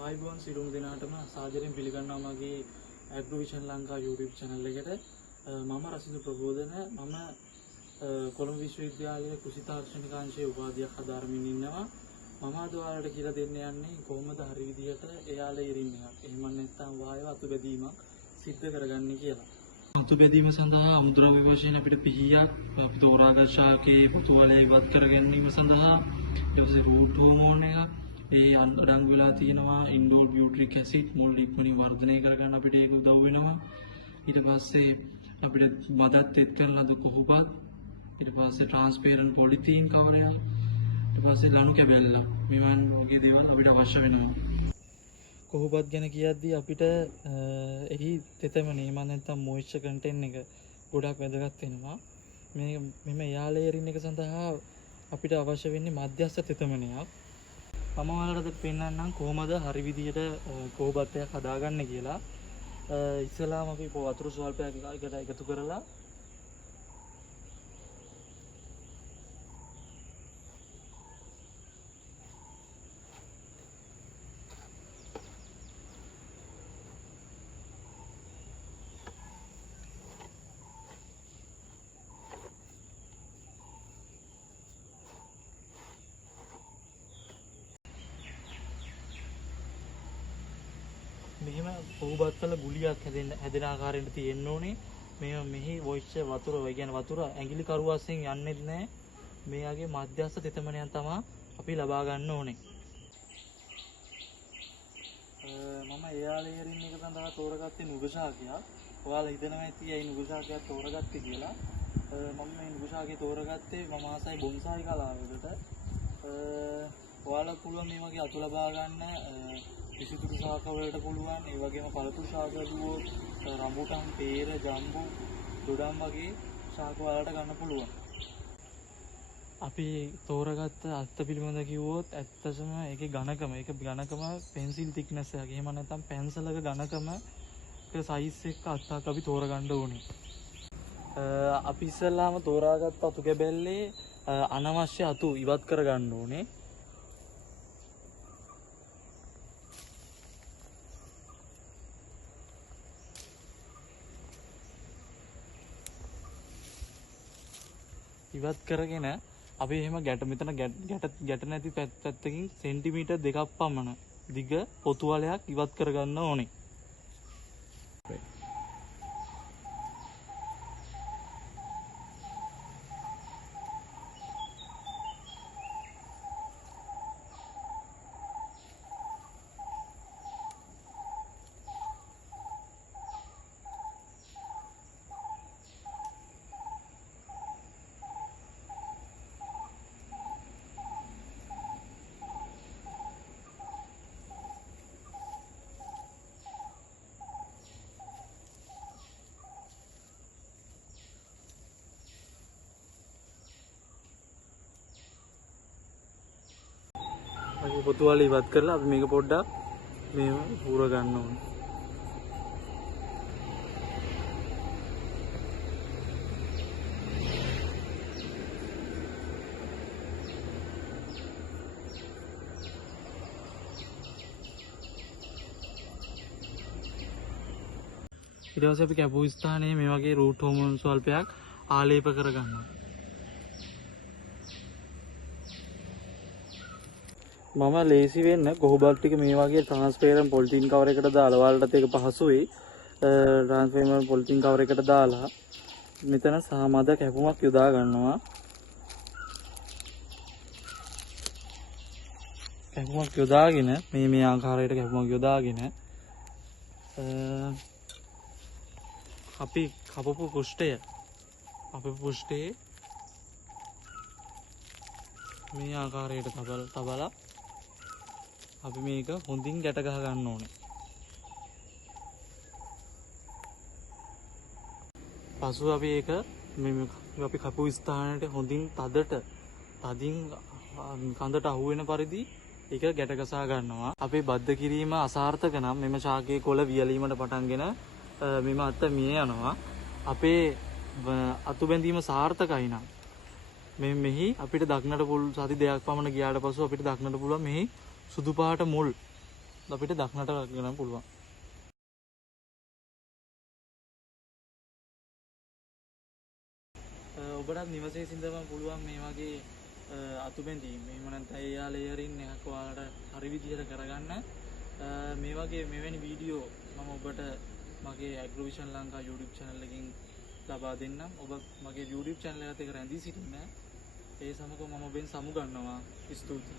ආයිබෝන් සිරුම් දිනාටම සාදරයෙන් පිළිගන්නවා මගේ ඇග්‍රෝවිෂන් ලංකා YouTube channel එකට. මම රසිදු ප්‍රබෝධන. මම කොළඹ විශ්වවිද්‍යාලයේ කෘෂි තාක්ෂණික අංශයේ උපාධියක් හදාරමින් ඉන්නවා. මම අද ඔයාලට කියලා දෙන්න යන්නේ කොහොමද හරි විදිහට එයාලා ඉරින් එකක්. එහෙම නැත්නම් වායව අතු බැදීමක් සිද්ධ කරගන්නේ කියලා. අතු බැදීම සඳහා අමුද්‍රව්‍ය වශයෙන් අපිට පිහියක් අපි තෝරාගත් ශාකයේ පොතුවලය ඉවත් කර ගැනීම සඳහා ඊට පස්සේ රූට් හෝමෝන් එකක් ඒ අඩංගු වෙලා තියෙනවා ඉන්ඩෝල් බියුටරික් ඇසිඩ් මුල් ඉක්මනින් වර්ධනය කරගන්න අපිට ඒක උදව් වෙනවා. ඊට පස්සේ අපිට මදත් එක් කරන ලද කොහොපත්, ඊට පස්සේ ට්‍රාන්ස්පරන්ට් පොලිතීන් කවරයක්, ඊට පස්සේ ලණු කැබැල්ල මෙවන් වගේ දේවල් අපිට අවශ්‍ය වෙනවා. කොහොපත් ගැන කියද්දී අපිට එහි තෙතමනය එහෙම නැත්නම් මොයිස්චර් කන්ටෙන්ට් එක ගොඩක් වැදගත් වෙනවා. මෙම එයා ලේයරින් එක සඳහා අපිට අවශ්‍ය වෙන්නේ මධ්‍යස්ථ තෙතමනයක්. මම ඔයාලට පෙන්නන්නම් කොහොමද හරි විදිහට කොහොපත්යක් හදාගන්න කියලා. ඉස්සෙල්ලාම අපි වතුර ස්වල්පයක් එකට එකතු කරලා මෙහෙම කොහොපත්වල ගුලියක් හැදෙන ආකාරයට තියෙන්න ඕනේ. මෙහි මොයිස්චර් වතුර, ඒ කියන්නේ වතුර ඇඟිලි කරුවස්යෙන් යන්නේත් නැහැ. මෙයාගේ මධ්‍යස්ථ තෙතමනයන් තමයි අපි ලබා ගන්න ඕනේ. මම එයා ලේයරින් එක සඳහා තෝරගත්තේ නුග ශාකයක්. ඔයාලා හිතනවා ඇති ඇයි නුග ශාකයක් තෝරගත්තේ කියලා. මම මේ නුග ශාකය තෝරගත්තේ මම ආසයි බොන්සායි කලාවකට. ඔයාලා පුළුවන් මේ වගේ අතු ලබා ගන්න විසිතුරු ශාක වලට පුළුවන්. ඒ වගේම පළතුරු ශාක දුවෝ රඹුටන්, peer, ජම්බු, දොඩම් වගේ ශාක වලට ගන්න පුළුවන්. අපි තෝරගත්ත අත්ත පිළිබඳ කිව්වොත් ඇත්තටම ඒකේ ඝනකම පෙන්සිල් thickness එකක්. එහෙම නැත්නම් පැන්සලක ඝනකම සයිස් එක අත්තක් අපි තෝරගන්න ඕනේ. අපි ඉස්සෙල්ලාම තෝරාගත්ත අතු කැබැල්ලේ අනවශ්‍ය අතු ඉවත් කරගන්න ඕනේ. ඉවත් කරගෙන අපි එහෙම මෙතන ගැට නැති පැත්තකින් සෙන්ටිමීටර් 2ක් පමණ දිග පොතුවලයක් ඉවත් කරගන්න ඕනේ. අපි පොතුවල ඉවත් කරලා අපි මේක පොඩ්ඩක් මේ පුර ගන්න ඕනේ. ඊට පස්සේ අපි කැපුව ස්ථානයේ මේ වගේ රූට් හෝමෝන් ස්වල්පයක් ආලේප කරගන්නවා. මම ලේසි වෙන්න කොහොපත් ටික මේ වගේ ට්‍රාන්ස්පරන්ට් පොලිතීන් කවර් එකකට දාලා ඔයාලටත් ඒක පහසු වෙයි. ට්‍රාන්ස්පරන්ට් පොලිතීන් කවර් එකට දාලා මෙතන සාමද කැපුමක් යොදා ගන්නවා. කැපුමක් යොදාගෙන මේ ආකාරයට කැපුමක් යොදාගෙන අපි කපපු පෘෂ්ඨයේ මේ ආකාරයට තබලා අපි මේක හොඳින් ගැට ගහ ගන්න ඕනේ. පසුව අපි ඒක මේ අපි කපු ස්ථානයට හොඳින් තදින් කඳට අහු වෙන පරිදි ඒක ගැට ගසා ගන්නවා. අපේ බද්ධ කිරීම අසාර්ථක නම් මෙම ශාකයේ කොළ වියලීමට පටන්ගෙන මෙම අත මිය යනවා. අපේ අතු බැඳීම සාර්ථකයි නම් මෙහි අපිට දක්නට පුළුවන් සති දෙකක් පමණ ගියාට පසු අපිට දක්නට පුළුවන් මෙහි සුදු පාට මුල් අපිට දක්නට ගන්න පුළුවන්. ඔබටත් නිවසේ සිඳවන්න පුළුවන් මේ වගේ අතු බැඳීම්. එහෙම නැත්නම් එයා ලේයරින් එකක් ඔයාලට හරි විදිහට කරගන්න. මේ වගේ මෙවැනි වීඩියෝ මම ඔබට මගේ ඇග්‍රෝවිෂන් ලංකා YouTube channel එකකින් ලබා දෙන්නම්. ඔබ මගේ YouTube channel එකත් එක්ක රැඳී සිටින්න. ඒ සමග මම ඔබෙන් සමු ගන්නවා. ස්තුතියි.